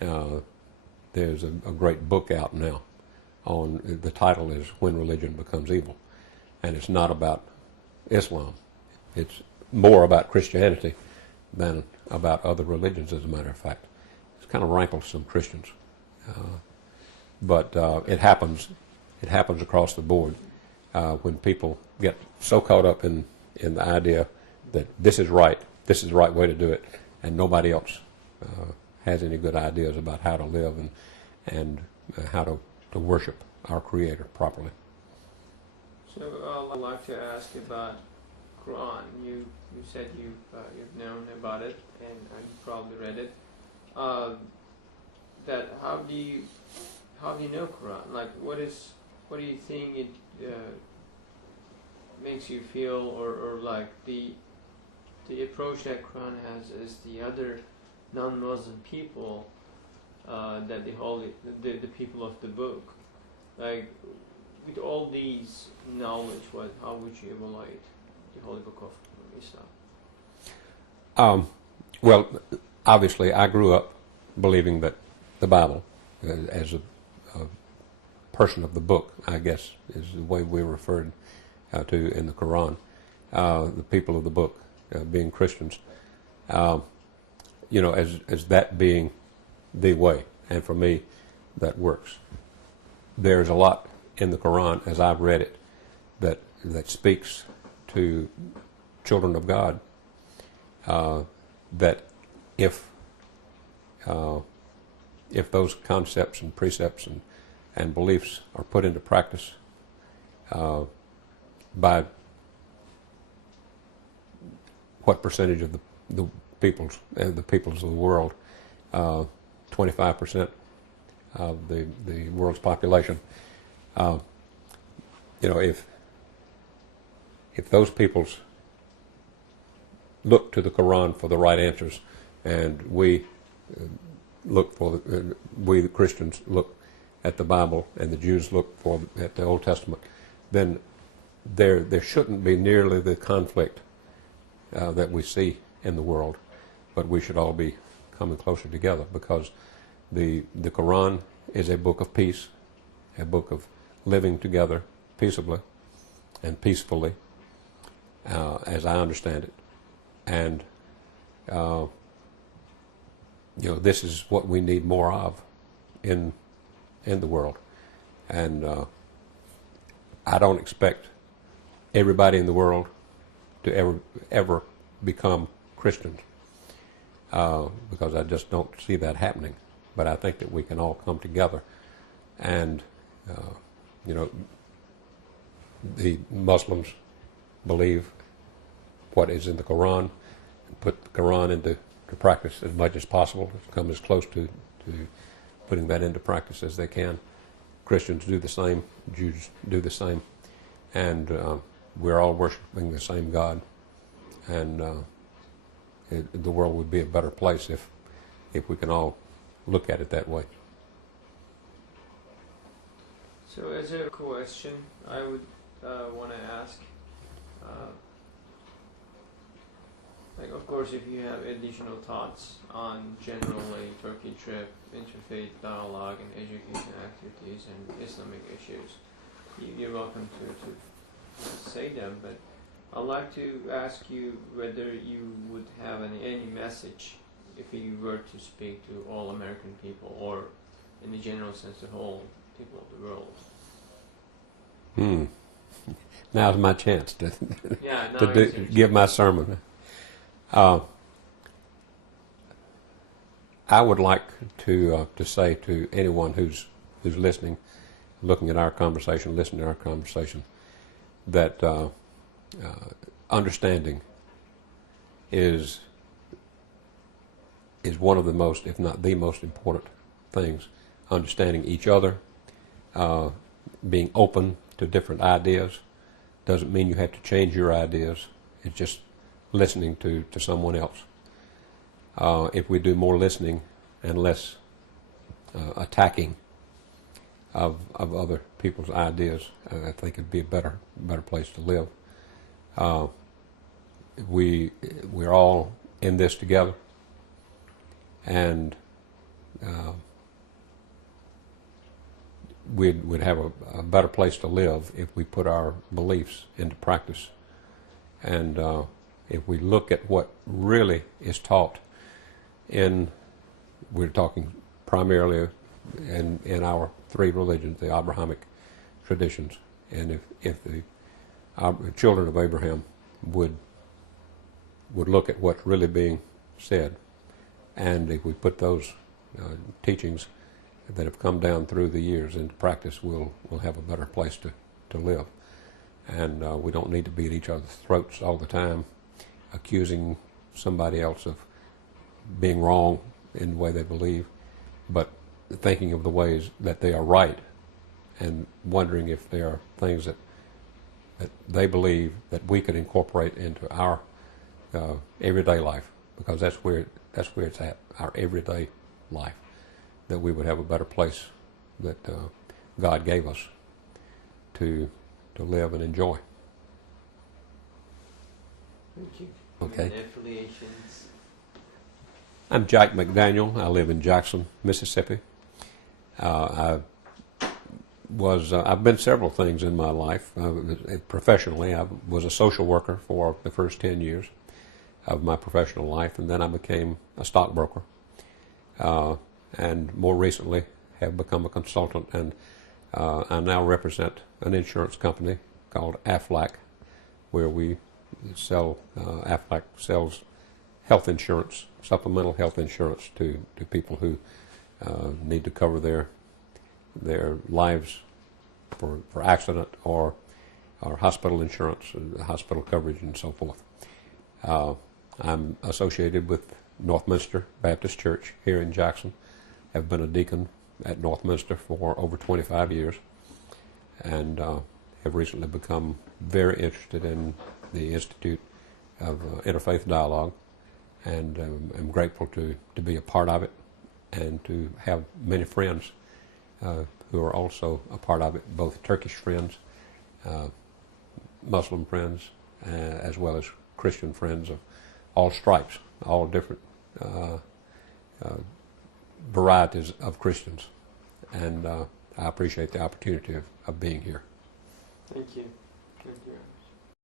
There's a great book out now on, the title is When Religion Becomes Evil, and it's not about Islam. It's more about Christianity than about other religions, as a matter of fact. It kind of rankles some Christians. But it happens across the board when people get so caught up in the idea that this is right, this is the right way to do it, and nobody else has any good ideas about how to live and how to worship our Creator properly. So I'd like to ask about Quran. You said you've known about it and you probably read it. That how do you know Quran? Like what do you think it makes you feel, or like the approach that Quran has is the other non-Muslim people that the people of the book, like with all these knowledge, how would you evaluate the Holy Book of Islam? Well, obviously, I grew up believing that the Bible, as a person of the book, I guess, is the way we're referred to in the Quran. The people of the book, being Christians, as that being the way, and for me, that works. There's a lot in the Quran, as I've read it, that speaks to children of God. That if those concepts and precepts and beliefs are put into practice by what percentage of the peoples of the world, 25% of the world's population, if those peoples look to the Quran for the right answers, and we the Christians look at the Bible, and the Jews look at the Old Testament, then there shouldn't be nearly the conflict that we see in the world, but we should all be coming closer together, because the Quran is a book of peace, a book of living together peaceably and peacefully, as I understand it. And this is what we need more of in the world. And I don't expect everybody in the world to ever become Christians, because I just don't see that happening. But I think that we can all come together, and the Muslims believe what is in the Quran, and put the Quran into practice as much as possible, come as close to putting that into practice as they can. Christians do the same, Jews do the same, and we're all worshiping the same God, and the world would be a better place if we can all look at it that way. So as a question, I would want to ask, of course, if you have additional thoughts on generally Turkey trip, interfaith dialogue, and education activities and Islamic issues, you're welcome to say them. But I'd like to ask you whether you would have any message if you were to speak to all American people, or in the general sense, the whole people of the world. Now's my chance to give my sermon. I would like to say to anyone who's listening, looking at our conversation, listening to our conversation, that understanding is one of the most, if not the most important things. Understanding each other, being open to different ideas, doesn't mean you have to change your ideas. It's just listening to someone else. If we do more listening and less attacking of other people's ideas, I think it'd be a better place to live. We're all in this together, and we'd have a better place to live if we put our beliefs into practice. And if we look at what really is taught we're talking primarily in our three religions, the Abrahamic traditions, and if our children of Abraham would look at what's really being said, and if we put those teachings that have come down through the years into practice, we'll have a better place to live. And we don't need to be at each other's throats all the time, accusing somebody else of being wrong in the way they believe, but thinking of the ways that they are right and wondering if there are things that they believe that we could incorporate into our everyday life, because that's where it's at, our everyday life, that we would have a better place that God gave us to live and enjoy. Thank you. Okay. And affiliations. I'm Jack McDaniel. I live in Jackson, Mississippi. I've been several things in my life. Professionally, I was a social worker for the first 10 years of my professional life, and then I became a stockbroker. And more recently have become a consultant, and I now represent an insurance company called Aflac, where we sell, Aflac sells health insurance, supplemental health insurance to people who need to cover their lives for accident or hospital insurance, hospital coverage, and so forth. I'm associated with Northminster Baptist Church here in Jackson. Have been a deacon at Northminster for over 25 years, and have recently become very interested in the Institute of Interfaith Dialogue, and I'm grateful to be a part of it and to have many friends who are also a part of it, both Turkish friends, Muslim friends, as well as Christian friends of all stripes, all different varieties of Christians. And I appreciate the opportunity of being here. Thank you. Thank you.